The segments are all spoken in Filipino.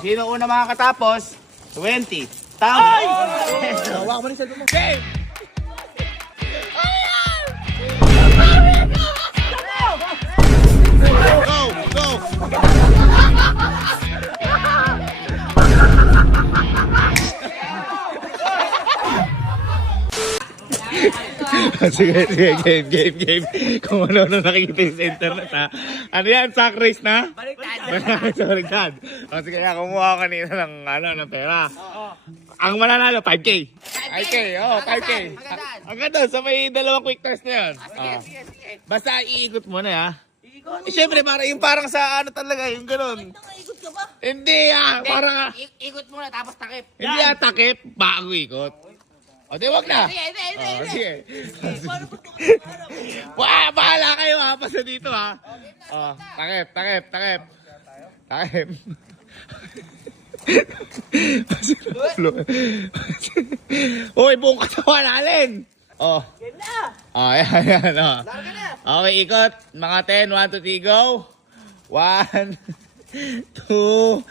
Sino una makakatapos? 20,000 pesos. Hawak mo rin sa mo. Game! Go! Go! Sige, game. Kung ano nakikita yung sa internet, ha? Ano yan? Sack race na? Baliktad. O sige, kumuha ko kanina ng pera. Ang mananalo, 5K. 5K, 5K. Hanggang doon, sa may dalawang quick test na yun. Basta iikot mo na, ha? Siyempre, parang sa talaga, yung ganun. Ikot ka ba? Hindi, parang... Ikot muna tapos takip. Hindi, takip, bago ikot. O, di, wag na. Hindi. Sige. Bahala kayo, ha? Basta dito, ha? O, takip. Uy, buong katawan alin. Oh. Ayan. Okay, ikot. Mga 10, 1, 2, 3, go. 1, 2,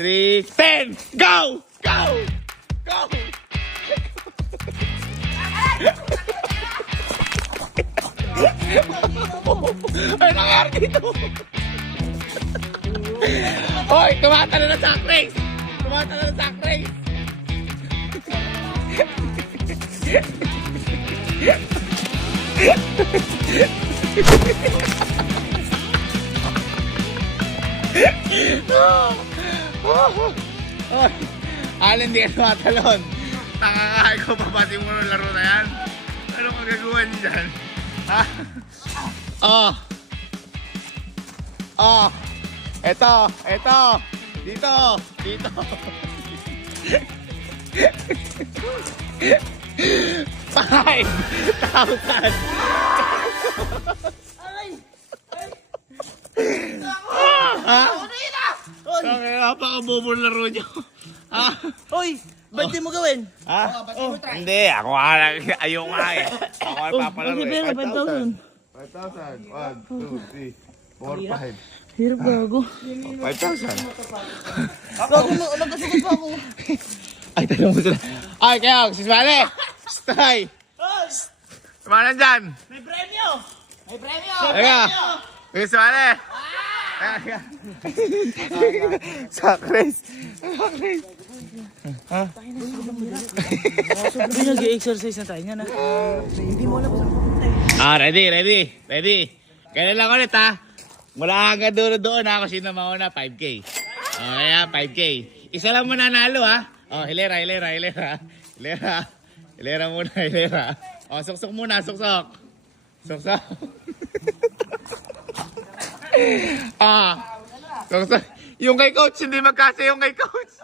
3, 10. Go! Ay, nangyari dito. Hoy, tumatalo na sack race. Hoy, Alin, di ka tumatalon. Nakakahay ko, papating mo ng laro na yan. Ano magagawa niyo dyan? Ha? Eto. Dito. 5,000. Okay, napakabobo ng laro nyo. Hoy, ba't di mo gawin? Hindi, ako ayoko nga eh. Ako ay papalaro eh. 5,000. 5,000. 1, 2, 3, 4, 5. Hirap gago. 5,000. Gago mo, nagkasakit pa ako. Ay, tanong mo sila. Ay, kayo, sismali. Stay. Sumali dyan. May premyo! Teka. Sismali. Sakres. Nag-exercise na tayo niyan, ha? Hindi mo alam saan pupunta eh. Ready. Ganun lang ulit, ha. Mula hanggang doon ako sino mauna, 5K. Kaya 5K. Isa lang muna nalo, ha. Hilera. Hilera muna. Suksok muna. Suksok. Suksok. Yung kay coach, hindi magkasa yung kay coach.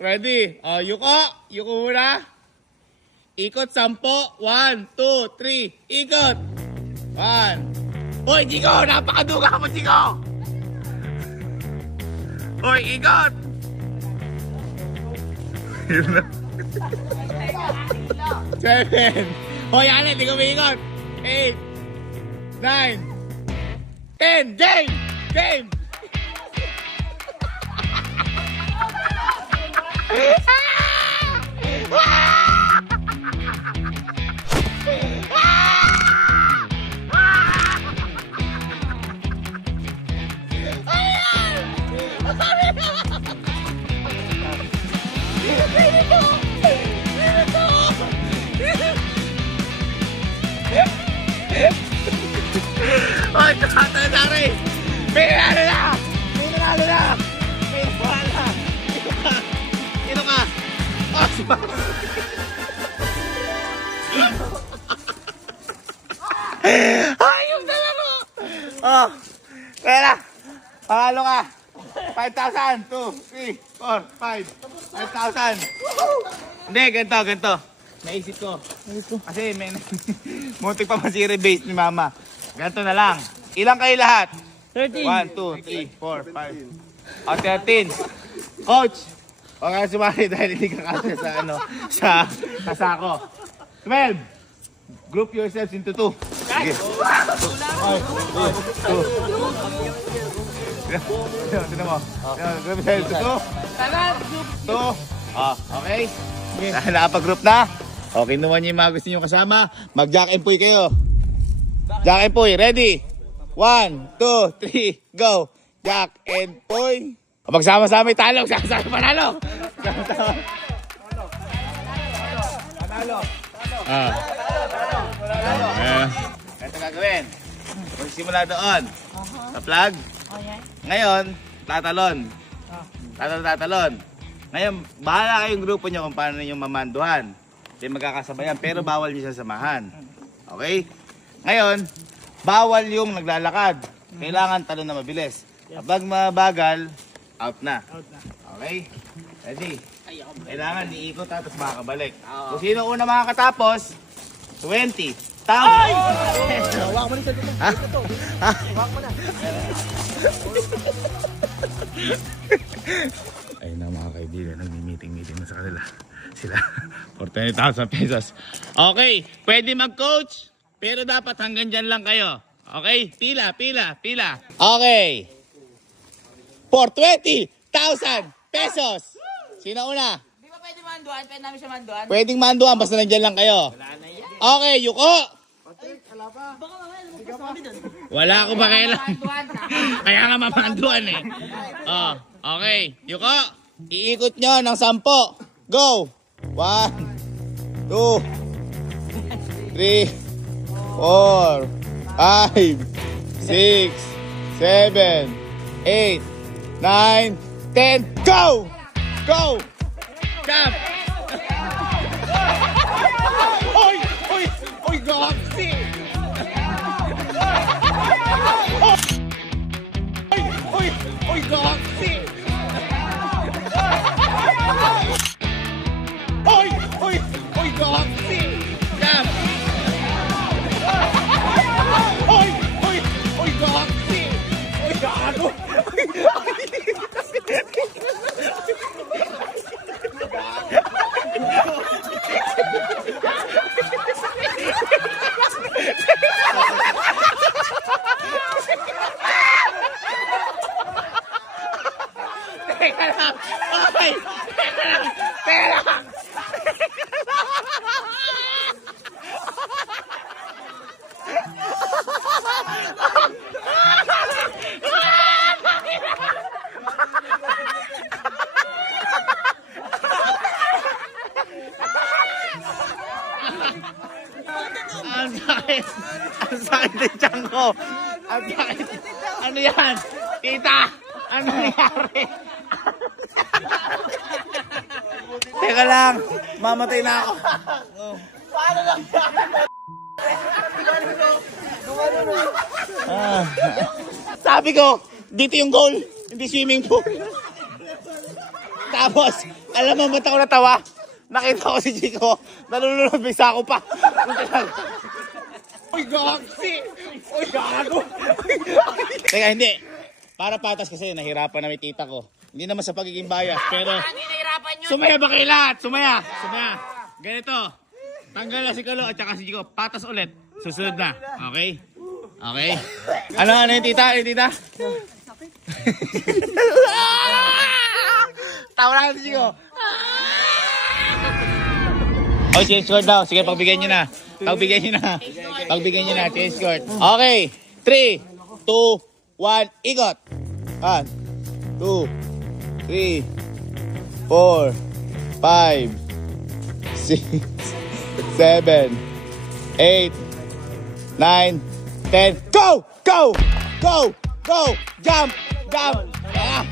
Ready? Yuko muna. Ikot 10. 1, 2, 3. Ikot. 1. Hoy, Jigo! Napakaduga mo, Jigo! Hoy, ikot! 7. Hoy, Alin, di ko may ikot. 8. 9. 10. Game! Hoy, tumatalo na rin! May nanalo na! Sino ka? Ayun na laro! Pera! Panalo ka! 5,000! 2, 3, 4, 5. 5,000! Hindi, ganito. Naisip ko. Kasi may muntik pa masira base ni mama. Ganito na lang. Ilang kayo lahat? 13. 1, 2, 3, 4, 5. 13. Coach! Huwag ka sumali dahil hindi ka kasi sa kasako. 12. Group yourselves into 2. Sige. 5, 3, 2, 3, Tinan mo. Group sa'yo. 2. 2. Okay. Nakapag-group na. Okay, naman niyo yung mga gusto niyo kasama. Mag-jack and puy kayo. Jack and puy, ready? 1, 2, 3, go! Jack and puy. Magsama-sama yung talong, sama-sama panalo. Panalo. Ito gagawin. Magsimula doon. Sa flag. Ngayon, tatalon. Tatalon. Ngayon, bahala kayong grupo nyo kung paano nyo mamanduhan. Hindi magkakasabayan, pero bawal nyo sasamahan. Okay? Ngayon, bawal yung naglalakad. Kailangan talon na mabilis. Kapag mabagal, out na. Okay? Ready? Kailangan iikot tapos makakabalik. Kung sino una makakatapos, 20. Tama! Hawak mo na sa dito. Hawak mo na. Ayun na mga kaibigan, nagmi-meeting na sa kanila. Sila, for 20,000 pesos. Okay, pwede mag-coach, pero dapat hanggang dyan lang kayo. Okay, pila. Okay, for 20,000 pesos. Sino una? Di ba pwede manduan? Pwede namin siya manduan? Pwedeng manduan, basta nandyan lang kayo. Okay, Yuko. Wala akong pakialam. Kaya nga mamanduan eh. Oh, okay, Yuko. Iikot nyo ng 10. Go! 1, 2, 3, 4, 5, 6, 7, 8, 9, 10. Go! Go! Jump! Oy! Oy! Oy! Gaksi! Oy! Oy! Oy! Gaksi! Oy! Oy! Oy! Gaksi! Jump! Oy! Oy! Oy! Gaksi! Oy! Gago! Teka lang! Okay! Teka lang! Teka lang! Ang sakit! Ang sakit ng tiyan ko! Ang sakit! Ano yan? Tita! Ano nangyari? Teka lang! Mamatay na ako! Paano lang sabi ko, dito yung goal! Hindi swimming pool! Tapos, alam mo ba't ako natawa? Nakita ko si Chico, nalulunod, may sako pa. Uy, gaksi! Uy, gago! Teka, hindi. Para patas kasi, nahirapan na may tita ko. Hindi naman sa pagiging bias, pero... Hindi nahirapan yun. Sumaya ba kayo lahat? Sumaya! Ganito. Tanggal na si Kalo at saka si Chico. Patas ulit. Susunod na. Okay? Okay? Ano yung tita? Tawa lang si Chico. Oh, change score daw. Sige, pagbigyan nyo na. Pagbigyan nyo na. Change score. Okay. 3, 2, 1. Ikot. 1, 2, 3, 4, 5, 6, 7, 8, 9, 10. Go! Go! Go! Go! Jump! Jump! Ah!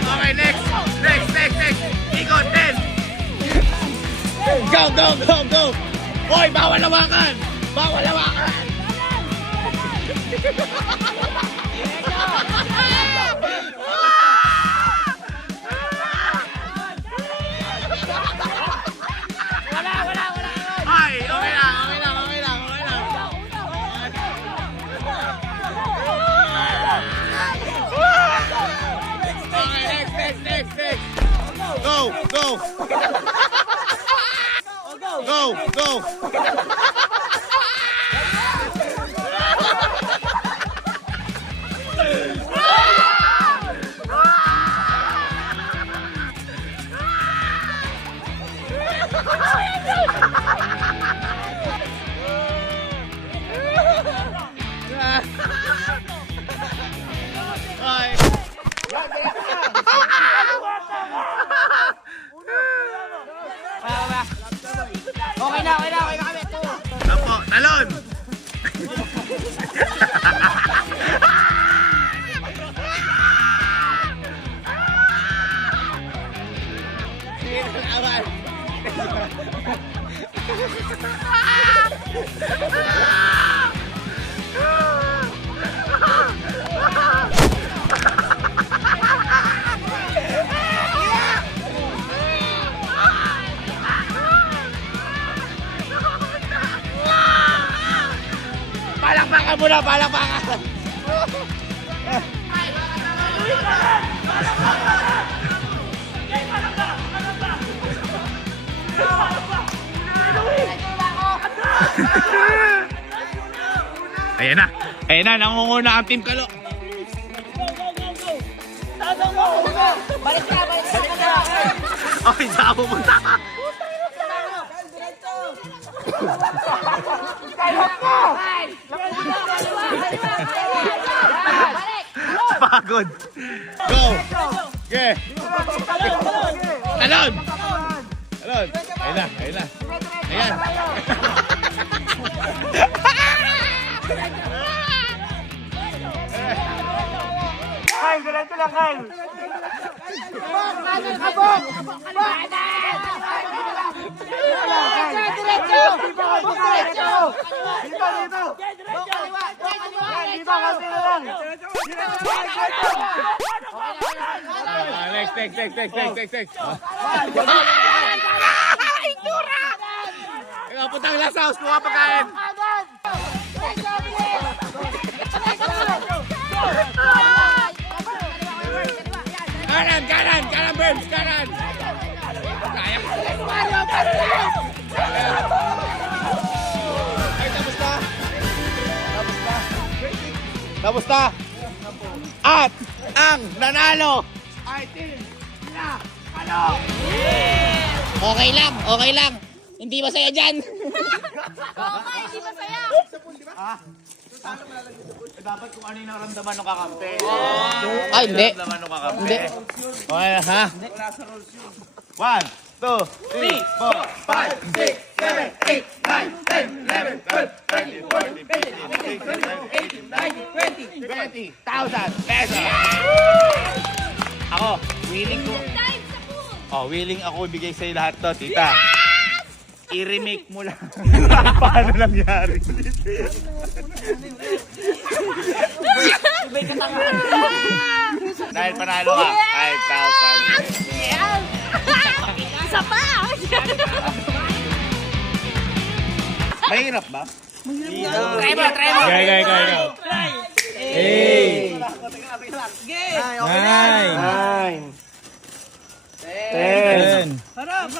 Okay, next. Ikot, 10. Go. Hoy, bawal hawakan. Ay, okay lang. Go! Go! Go! Go! Ay. Okay na kami. Apo, talon! Palakpakan mo na, palakpakan! Ayan na, nangunguna ang Team Kalo. Balik ka. Okay, saan pupunta ka? Pagod. Go! Yeah! Talon! Talon! Ayun na. Ayan. Kyle, diretso lang, Kyle. Next. Ikaw, putang last house, kuha pagkain. Kanan, Burns, kanan. Kaya mo. Ay, tapos na. At ang nanalo ay Team Kalo. Okay lang. Hindi masaya dyan. Dapat kung ano yung naramdaman ng kakampi. Ay, hindi. Naramdaman ng kakampi. Okay, ha? 1, 2, 3, 4, 5, 6, 7, 8, 9, 10, 11, 12, 13, 14, 15, 16, 17, 18, 19, 20, 20,000 pesos! Ako, willing ko. Oh, willing ako ibigay sa'yo lahat to, tita. I-remake mo lang. Paano nangyari? Dahil panalo ka, 5,000. Isa pa! Mahirap ba? Try mo. Go. 8, 9, 10. Harap.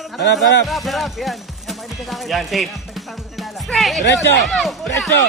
Yan, tape. Diretso. Diretso.